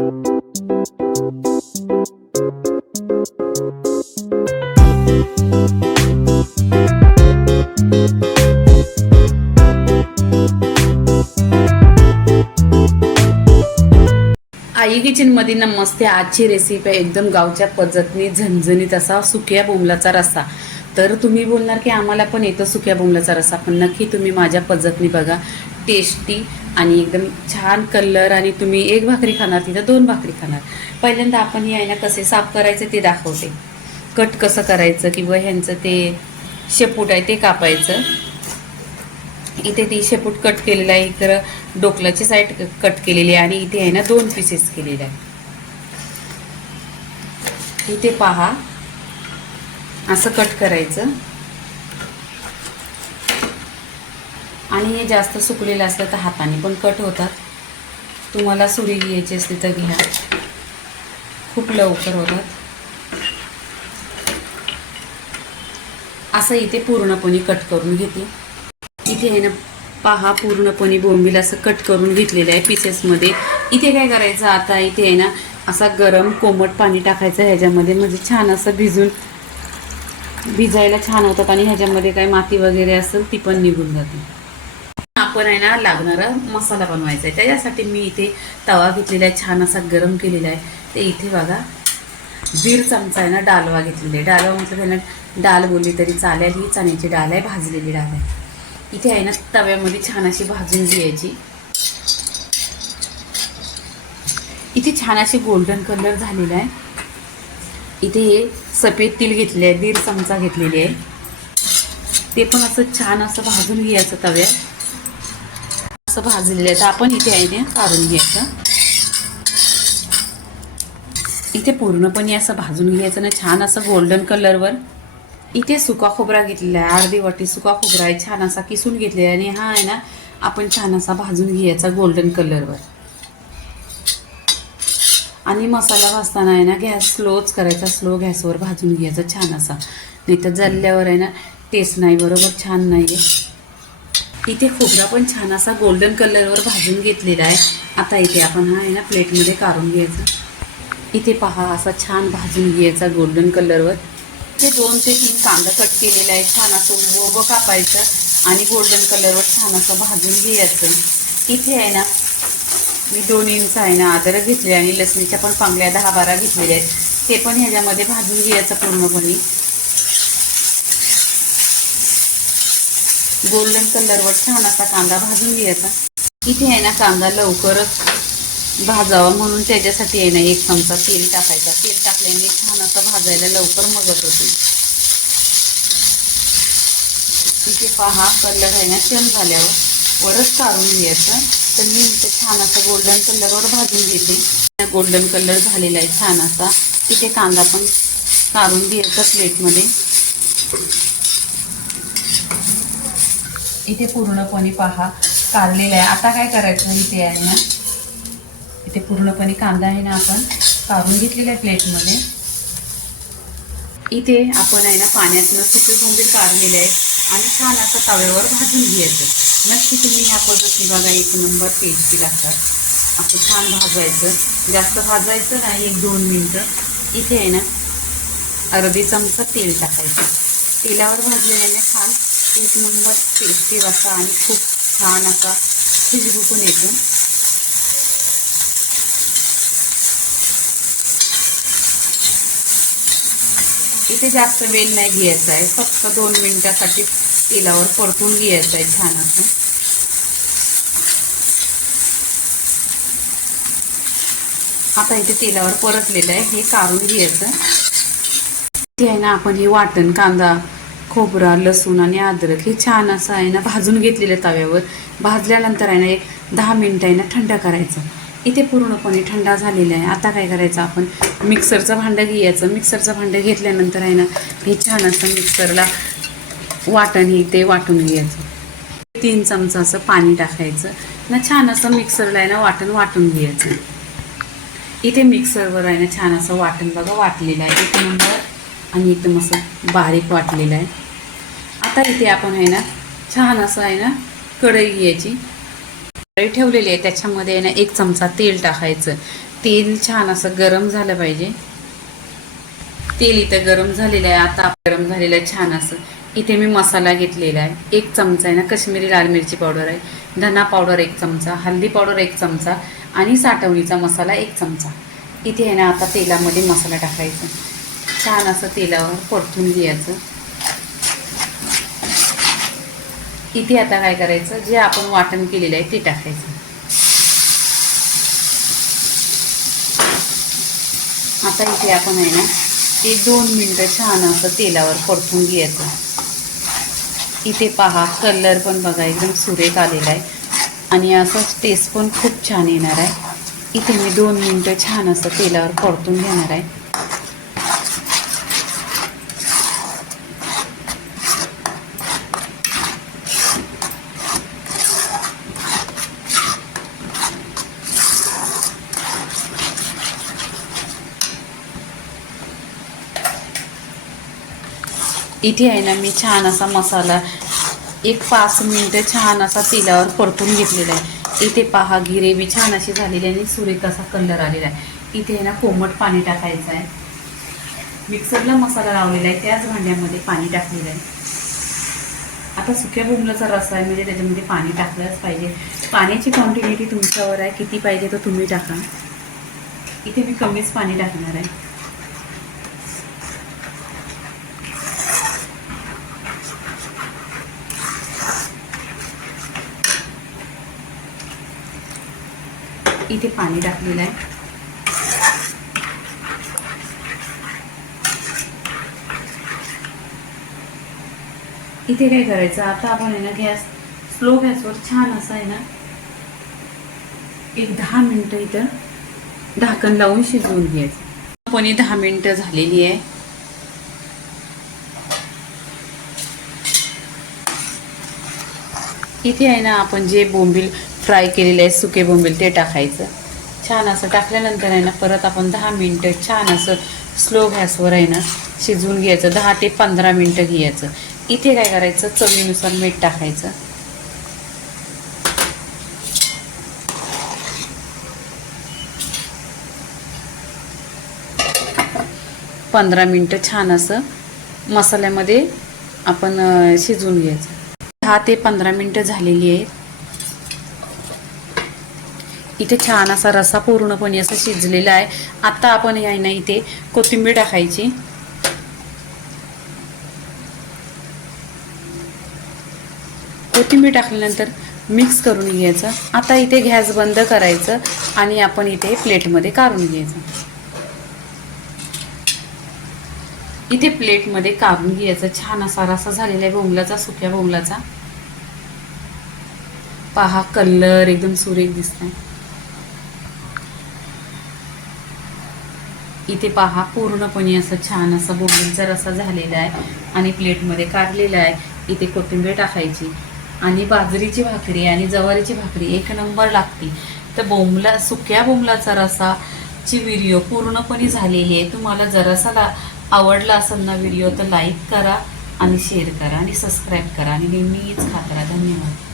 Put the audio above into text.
आई किचनमध्ये नमस्ते. आजची रेसिपी आहे एकदम गावच्या पद्धतीने झणझणीत असा सुक्या बोंबलाचा रस्सा. तर तुम्ही बोलणार की आम्हाला पण येतं सुक्या बोंबलाचा रस्सा पण नक्की तुम्ही माझ्या पद्धतीने बघा. टेस्टी आणि एकदम छान कलर आणि तुम्ही एक भाकरी खाणार तिथं दोन भाकरी खाणार. पहिल्यांदा आपण हे आहे ना कसे साफ करायचे ते दाखवते. कट कसं करायचं किंवा ह्यांचं ते शेपूट आहे ते कापायचं. इथे ती शेपूट कट केलेला आहे इकडं डोकलाची साईड कट केलेली आहे आणि इथे आहे ना दोन पीसेस केलेले आहे. इथे पहा असं कट करायचं. आणि हे जास्त सुकलेलं असलं तर हाताने पण कट होतात. तुम्हाला सुरी घ्यायची असली तर घ्या. खूप लवकर होतात. असं इथे पूर्णपणे कट करून घेते. इथे आहे ना पहा पूर्णपणे बोंबील असं कट करून घेतलेलं आहे पीसेसमध्ये इथे काय करायचं? आता इथे आहे ना असा गरम कोमट पाणी टाकायचं ह्याच्यामध्ये. म्हणजे छान असं भिजून भिजायला छान होतात. आणि ह्याच्यामध्ये काय माती वगैरे असेल ती पण निघून जाते. आपण आहे ना लागणारा मसाला बनवायचा आहे त्याच्यासाठी मी इथे तवा घेतलेला आहे छान असा गरम केलेला आहे. ते इथे बघा दीड चमचा आहे ना डालवा घेतलेला आहे. डालवा म्हटलं त्यांना डाल बोलली तरी चालेल. ही चण्याची डाल आहे भाजलेली डाल आहे. इथे आहे ना तव्यामध्ये छान अशी भाजून घ्यायची. इथे छान अशी गोल्डन कलर झालेला आहे. इथे हे सफेद तिल घेतले आहे दीड चमचा घेतलेली आहे. ते पण असं छान असं भाजून घ्यायचं तव्यात. असं भाजलेलं आहे. तर आपण इथे आहे ना काढून घ्यायचं. इथे पूर्णपणे असं भाजून घ्यायचं ना छान असं गोल्डन कलरवर इथे सुका खोबरा घेतलेला आहे. अर्धी वाटी सुका खोबरा आहे. छान असा किसून घेतलेला आहे. आणि हा आहे ना आपण छान असा भाजून घ्यायचा गोल्डन कलरवर आणि मसाला भाजताना आहे ना गॅस स्लोच करायचा स्लो गॅसवर भाजून घ्यायचा छान असा. नाही तर जळल्यावर आहे ना टेस्ट नाही. बरोबर छान नाही आहे इथे खोबरा पण छान असा गोल्डन कलरवर भाजून घेतलेला आहे. आता इथे आपण हा आहे ना प्लेटमध्ये काढून घ्यायचा. इथे पहा असा छान भाजून घ्यायचा गोल्डन कलरवर ते दोन ते तीन कांदा कट केलेला आहे छान असं ओबं कापायचं आणि गोल्डन कलरवर छान असं भाजून घ्यायचं. इथे आहे ना मी दोन इंच आहे ना अदरक घेतले आणि लसणीच्या पण पांगल्या दहा बारा घेतलेल्या आहेत. ते पण ह्याच्यामध्ये भाजून घ्यायचं पूर्णपणे. गोल्डन कलरवर छान असा कांदा भाजून घ्यायचा. इथे आहे ना कांदा लवकरच भाजावा म्हणून त्याच्यासाठी आहे ना एक चमचा तेल टाकायचा. तेल टाकल्याने छान असं भाजायला लवकर मगत होते. इथे पहा कलर आहे ना चम झाल्यावर. वरच काढून घ्यायचं. तर मी इथे छान असं गोल्डन कलरवर भाजून घेते. गोल्डन कलर झालेला आहे छान असा. तिथे कांदा पण काढून घ्यायचा प्लेटमध्ये इथे पूर्णपणे पहा काढलेलं आहे. आता काय करायचं इथे आहे ना? इथे पूर्णपणे कांदा आहे ना आपण काढून घेतलेला आहे प्लेटमध्ये. इथे आपण आहे ना पाण्यातनं सुकी बोंबील काढलेले आहे आणि छान असं तव्यावर भाजून घ्यायचं. नक्की तुम्ही ह्या पद्धती बघा एक नंबर टेस्टी लागतात. असं छान भाजायचं. जास्त भाजायचं नाही एक दोन मिनटं. इथे आहे ना अर्धी चमचा तेल टाकायचं. तेलावर भाजलेल्याने छान. एक नंबर टेस्टी असा आणि खूप छान असा शिजबुकून येतो. इथे जास्त वेळ नाही घ्यायचा आहे. फक्त दोन मिनिटासाठी तेलावर परतून घ्यायचं आहे छान असं. आता इथे तेलावर परतलेलं आहे. हे काढून घ्यायचं. ते आहे ना आपण हे वाटण कांदा खोबरा लसूण आणि अद्रक हे छान असं आहे ना भाजून घेतलेलं तव्यावर. भाजल्यानंतर आहे ना एक दहा मिनटं आहे ना थंड करायचं. इथे पूर्णपणे थंडा झालेला आहे. आता काय करायचं आपण? मिक्सरचं भांडं घ्यायचं. मिक्सरचं भांडं घेतल्यानंतर आहे ना हे छान असं मिक्सरला वाटण हे ते वाटून घ्यायचं. तीन चमचा असं पाणी टाकायचं. ना छान असं मिक्सरला आहे ना वाटण वाटून घ्यायचं. इथे मिक्सरवर आहे ना छान असं वाटण बघा वाटलेलं आहे. एक नंबर. आणि एकदम असं बारीक वाटलेलं आहे. आता इथे आपण आहे ना छान असं आहे ना कढई घ्यायची. कढई ठेवलेली आहे त्याच्यामध्ये आहे ना एक चमचा तेल टाकायचं. तेल छान असं गरम झालं पाहिजे. तेल इथं गरम झालेलं आहे आता गरम झालेलं आहे छान असं. इथे मी मसाला घेतलेला आहे. एक चमचा आहे ना कश्मीरी लाल मिरची पावडर आहे. धना पावडर एक चमचा हल्दी पावडर एक चमचा आणि साठवणीचा मसाला एक चमचा. इथे आहे ना आता तेलामध्ये मसाला टाकायचा. छान असं तेलावर परतून घ्यायचं. इथे आता काय करायचं? जे आपण वाटण केलेलं आहे ते टाकायचं. आता इथे आपण आहे ना एक दोन मिनटं छान असं तेलावर परतून घ्यायचं. इथे पहा कलर पण बघा एकदम सुरेख आलेला आहे. आणि असं टेस्ट पण खूप छान येणार आहे. इथे मी दोन मिनटं छान असं तेलावर परतून घेणार आहे. इथे आहे ना मी छान असा मसाला एक पाच मिनटं छान असा तेलावर परतून घेतलेला आहे. इथे पहा गिरेवी छान अशी झालेली आहे आणि सुरेख असा कलर आलेला आहे. इथे आहे ना कोमट पाणी टाकायचं आहे. मिक्सरला मसाला लावलेला आहे त्याच भांड्यामध्ये पाणी टाकलेलं आहे. आता सुक्या बुंबलाचा रस आहे म्हणजे त्याच्यामध्ये पाणी टाकलंच पाहिजे. पाण्याची क्वांटिटी तुमच्यावर आहे किती पाहिजे तर तुम्ही टाका. इथे मी कमीच पाणी टाकणार आहे. इथे पाणी टाकलेलं आहे. इथे काय करायचं? आता आपण आहे ना गॅस स्लो गॅसवर छान असं आहे ना एक दहा मिनटं इथं ढाकण लावून शिजवून घ्यायचं. पण दहा मिनटं झालेली आहे. इथे आहे ना आपण जे बोंबील फ्राय केलेले आहे सुके बोंबील ते टाकायचं. छान असं टाकल्यानंतर आहे ना परत आपण दहा मिनटं छान असं स्लो गॅसवर आहे ना शिजवून घ्यायचं. दहा ते पंधरा मिनटं घ्यायचं. इथे काय करायचं? चवीनुसार मीठ टाकायचं. पंधरा मिनटं छान असं मसाल्यामध्ये आपण शिजवून घ्यायचं. दहा ते पंधरा मिनटं झालेली आहेत. इथे छान असा रसा पूर्णपणे असं शिजलेला आहे. आत्ता आपण यायना ना इथे कोथिंबीर टाकायची. कोथिंबीर टाकल्यानंतर मिक्स करून घ्यायचं. आता इथे गॅस बंद करायचं आणि आपण इथे प्लेटमध्ये काढून घ्यायचं. इथे प्लेटमध्ये काढून घ्यायचं. छान असा रसा झालेला आहे बोंगलाचा सुक्या बोंगलाचा. पहा कलर एकदम सुरेख दिसत आहे इथे पहा पूर्णपणे असं छान असं बोंबीलचा रसा झालेला आहे आणि प्लेटमध्ये काढलेला आहे. इथे कोथिंबीर टाकायची आणि बाजरीची भाकरी आणि जवारीची भाकरी एक नंबर लागते. तर बोंबला सुक्या बोंबलाचा रसा ची व्हिडिओ पूर्णपणे झालेली आहे. तुम्हाला जरासा ला आवडला असेल ना व्हिडिओ तर लाईक करा आणि शेअर करा आणि सबस्क्राईब करा. आणि नेहमीच खात राहा. धन्यवाद.